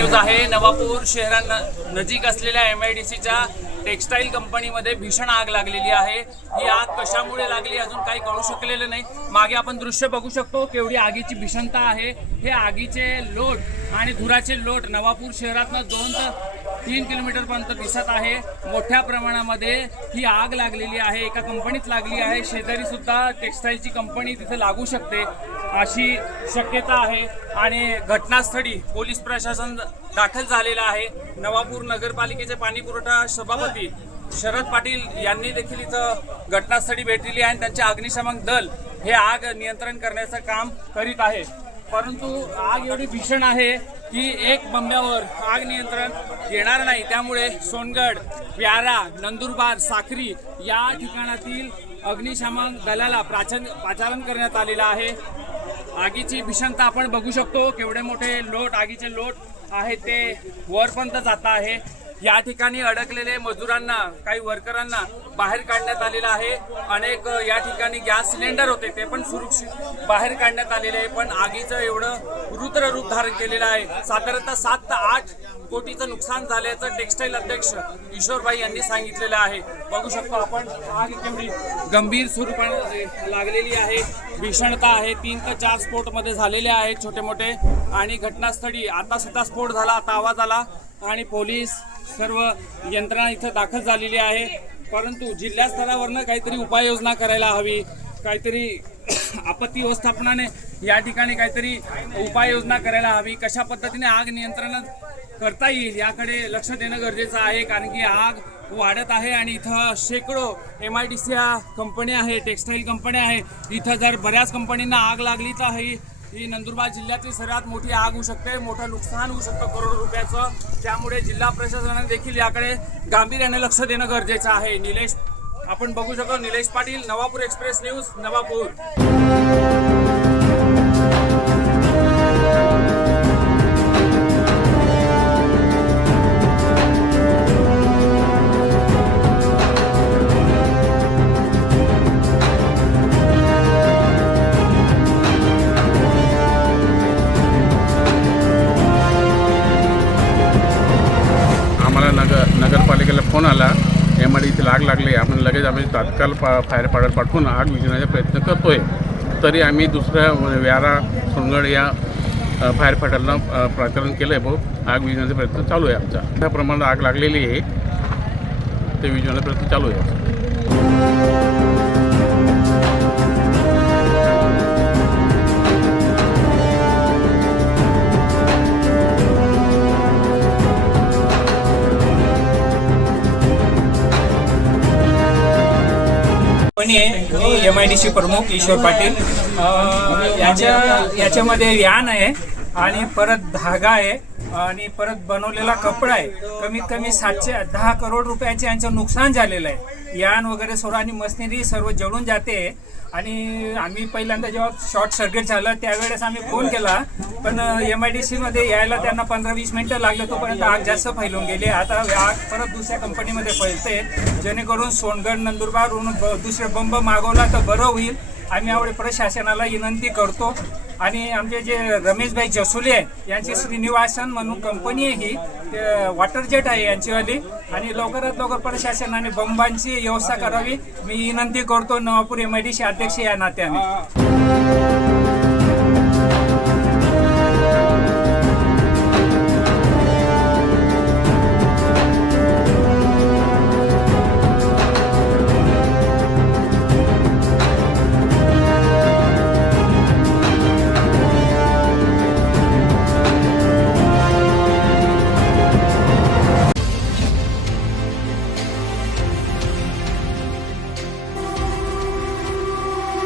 News आहे। नवापूर शहरांना नजीक असलेल्या MIDCच्या टेक्सटाईल कंपनीमध्ये भीषण आग लागलेली आहे। ही आग कशामुळे लागली अजून काही कळू शकलेलं नाही। मागे आपण दृश्य बघू शकतो केवढी आगीची भीषणता आहे। हे आगीचे लोट आणि धुराचे लोट नवापूर शहरातनं 2 ते 3 किलोमीटर पर्यंत दिसत आहे। मोठ्या प्रमाणामध्ये ही आग लागलेली आहे, एका कंपनीत लागली आहे। शेजारी सुद्धा टेक्सटाईलची कंपनी तिथे लागू शकते अशी शक्यता आहे आणि घटनास्थळी पोलीस प्रशासन दाखल झालेलं आहे। नवापूर नगरपालिकेचे पाणी पुरवठा सभापती शरद पाटील यांनी देखील इथं घटनास्थळी भेट दिली आणि त्यांचे अग्निशमन दल हे आग नियंत्रण करण्याचं काम करीत आहे। परंतु आग एवढी भीषण आहे की एक बंब्यावर आग नियंत्रण येणार नाही। त्यामुळे सोनगड, व्यारा, नंदुरबार, साक्री या ठिकाणातील अग्निशमन दलाला पाचारण करण्यात आलेलं आहे। आगीची भीषणता आपण बघू शकतो, केवढे मोठे लोट आगीचे लोट आहे ते वरपर्यंत जात आहे। या ठिकाणी अडकलेले मजुरांना, काही वर्करांना बाहेर काढण्यात आलेलं आहे। अनेक या ठिकाणी गॅस सिलेंडर होते ते पण सुरक्षित बाहेर काढण्यात आलेले आहे। पण आगीचं एवढं रुद्र रूप धारण केलेलं आहे। साधारणतः 7 ते 8 कोटीचं नुकसान झाल्याचं टेक्सटाईल अध्यक्ष ईश्वरभाई यांनी सांगितलेलं आहे। बघू शकतो आपण आग केवढी गंभीर स्वरूपाने लागलेली आहे। भीषणता आहे। 3 ते 4 स्फोटमध्ये झालेले आहेत छोटे मोठे आणि घटनास्थळी आता सुद्धा स्फोट झाला, आता आवाज आला आणि पोलीस सर्व यंत्रणा इथं दाखल झालेली आहे। परंतु जिल्हा स्तरावरनं काहीतरी उपाययोजना करायला हवी, काहीतरी आपत्ती व्यवस्थापनाने या ठिकाणी काहीतरी उपाययोजना करायला हवी। कशा पद्धतीने आग नियंत्रण करता येईल याकडे लक्ष देणं गरजेचं आहे, कारण की आग वाढत आहे आणि इथं शेकडो MIDC कंपन्या आहे, टेक्सटाईल कंपन्या आहे। इथं जर बऱ्याच कंपनींना आग लागली तर ही नंदुरबार जिल्ह्यातील सर्वात मोठी आग होऊ शकते, मोठं नुकसान होऊ शकतं करोडो रुपयाचं। त्यामुळे जिल्हा प्रशासनाने देखील याकडे गांभीर्याने लक्ष देणं गरजेचं आहे। निलेश आपण बघू शकतो, निलेश पाटील, नवापूर एक्सप्रेस न्यूज, नवापूर। नगरपालिकेला फोन आला, MIDCला आग लागली। आपण लगेच आम्ही तात्काळ फायर पाडत पाठवून आग विझवण्याचा प्रयत्न करतोय। तरी आम्ही दुसऱ्या व्यारा, सोनगड या फायर फायटरला पाचारण केलं आहे, बहुत आग विझवण्याचा प्रयत्न चालू आहे आमचा। त्या प्रमाणात आग लागलेली आहे, ते विझवण्याचा प्रयत्न चालू आहे। मी MIDC प्रमुख ईश्वर पाटील। याच्यामध्ये यान आहे आणि परत धागा आहे आणि परत बनवलेला कपडा आहे। कमीत कमी 710 करोड रुपयाचे यांचं नुकसान झालेलं आहे। यान वगैरे सर्व आणि मशिनरी सर्व जळून जाते आणि आम्ही पहिल्यांदा जेव्हा शॉर्ट सर्किट झालं त्यावेळेस आम्ही फोन केला, पण MIDC मध्ये यायला त्यांना 15-20 मिनिटं लागले, तोपर्यंत आग जास्त फैलून गेली। आता आग परत दुसऱ्या कंपनीमध्ये फैलते, जेणेकरून सोनगड, नंदुरबारहून दुसरे बंब मागवला तर बरं होईल। आम्ही एवढे प्रशासनाला विनंती करतो आणि आमचे जे रमेशभाई जसोले आहे यांची श्रीनिवासन म्हणून कंपनी आहे, ही वॉटर जेट आहे यांचीवाली, आणि लवकरात लवकर प्रशासनाने बंबांची व्यवस्था करावी मी विनंती करतो नवापूर MIDC अध्यक्ष या नात्याने।